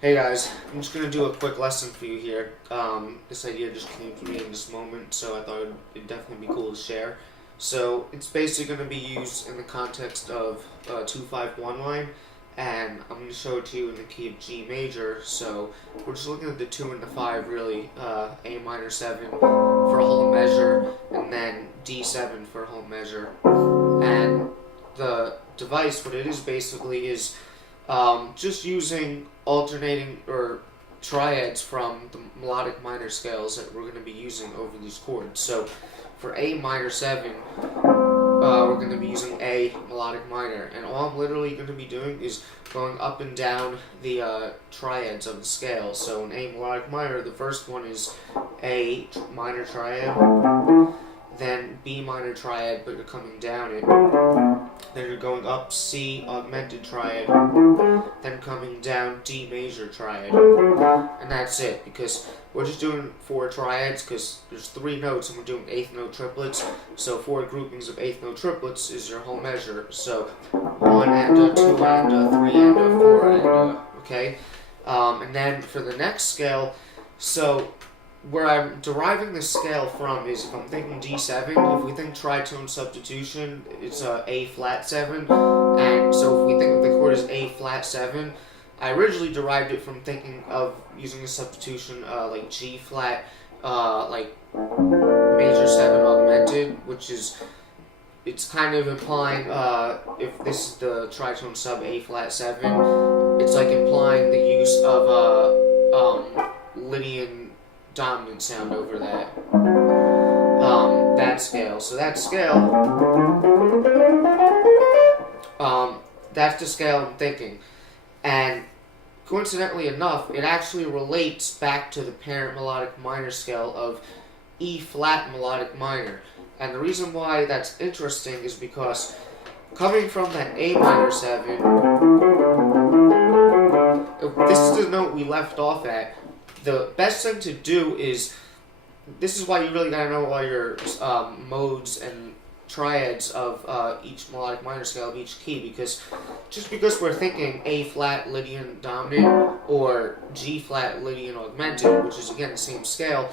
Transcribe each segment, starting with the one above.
Hey guys, I'm just gonna do a quick lesson for you here. This idea just came to me in this moment, so I thought it'd definitely be cool to share. So it's basically gonna be used in the context of 2-5-1 line, and I'm gonna show it to you in the key of G major. So we're just looking at the 2 and the 5, really. A minor 7 for a whole measure, and then D7 for a whole measure. And the device, what it is basically is just using alternating or triads from the melodic minor scales that we're going to be using over these chords. So for A minor 7, we're going to be using A melodic minor, and all I'm literally going to be doing is going up and down the triads of the scale. So in A melodic minor, the first one is A minor triad, then B minor triad, but you're coming down it. Then you're going up C augmented triad, then coming down D major triad. And that's it, because we're just doing 4 triads, because there's 3 notes and we're doing 8th note triplets. So 4 groupings of 8th note triplets is your whole measure. So 1 and 2 and 3 and 4 and okay? And then for the next scale, so where I'm deriving the scale from is, if I'm thinking D7, if we think tritone substitution, it's A flat 7, and so if we think of the chord as A flat 7, I originally derived it from thinking of using a substitution like G flat, like major 7 augmented, which is, it's kind of implying, if this is the tritone sub A flat 7, it's like implying the use of Lydian dominant sound over that scale. So that scale, that's the scale I'm thinking. And coincidentally enough, it actually relates back to the parent melodic minor scale of E flat melodic minor. And the reason why that's interesting is because coming from that A minor 7, this is the note we left off at. The best thing to do is, this is why you really gotta know all your modes and triads of each melodic minor scale of each key, because just because we're thinking A flat Lydian dominant or G flat Lydian augmented, which is again the same scale,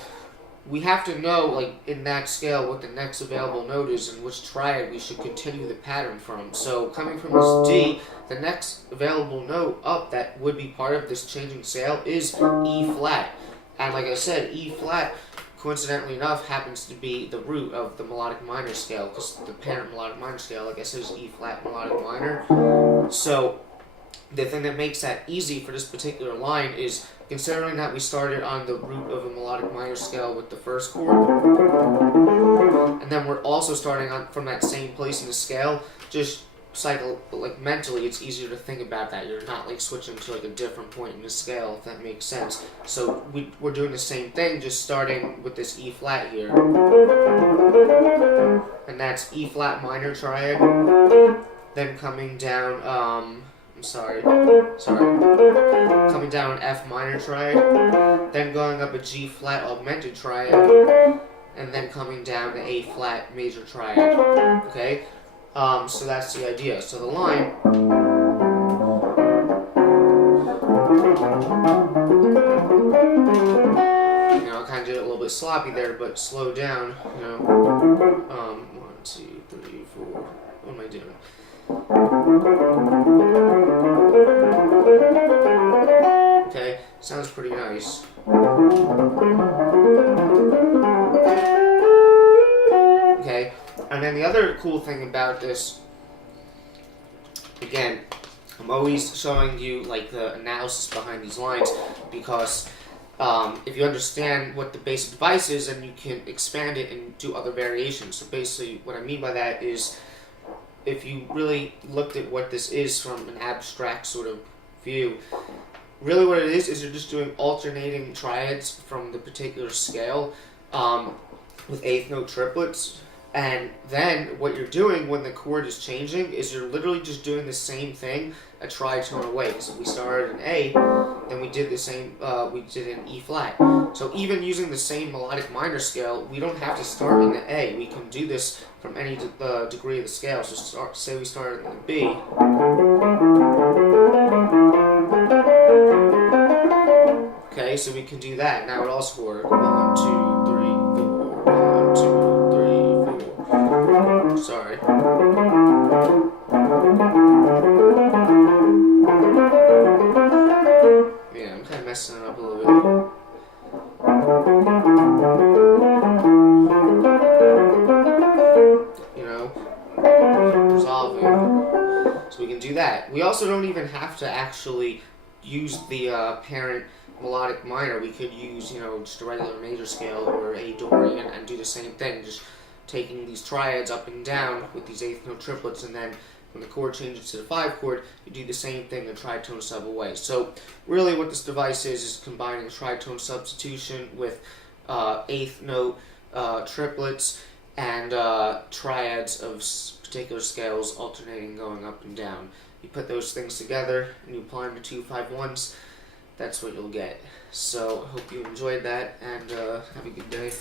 we have to know, like, in that scale what the next available note is and which triad we should continue the pattern from. So coming from this D, the next available note up that would be part of this changing scale is E flat. And like I said, E flat, coincidentally enough, happens to be the root of the melodic minor scale, because the parent melodic minor scale, like I said, is E flat melodic minor. So the thing that makes that easy for this particular line is, considering that we started on the root of a melodic minor scale with the first chord, and then we're also starting on from that same place in the scale, just mentally, it's easier to think about that. You're not like switching to like a different point in the scale, if that makes sense. So we're doing the same thing, just starting with this E flat here, and that's E flat minor triad, then coming down coming down an F minor triad, then going up a G flat augmented triad, and then coming down to A flat major triad. Okay, so that's the idea. So the line, I kind of did it a little bit sloppy there, but slow down. 1, 2, 3, 4. What am I doing? Okay, sounds pretty nice. Okay, and then the other cool thing about this, again, I'm always showing you like the analysis behind these lines, because if you understand what the basic device is, then you can expand it and do other variations. So basically what I mean by that is, if you really looked at what this is from an abstract sort of view, really what it is you're just doing alternating triads from the particular scale with 8th note triplets. And then what you're doing when the chord is changing is you're literally just doing the same thing a tritone away. So we started in A, then we did the same, we did an E flat. So even using the same melodic minor scale, we don't have to start in the A. We can do this from any degree of the scale. So say we started in the B. Okay, so we can do that. Now it also work. 1, 2, 3, 4. 1, 2, 3, 4. Sorry. Yeah, I'm kind of messing it up a little bit. You know, resolving. So we can do that. We also don't even have to actually use the parent melodic minor. We could use, just a regular major scale or a Dorian and do the same thing, just taking these triads up and down with these eighth note triplets, and then when the chord changes to the 5 chord, you do the same thing and tritone sub away. So really what this device is combining tritone substitution with eighth note triplets and triads of particular scales alternating going up and down. You put those things together and you apply them to 2 5/1s, that's what you'll get. So I hope you enjoyed that, and have a good day.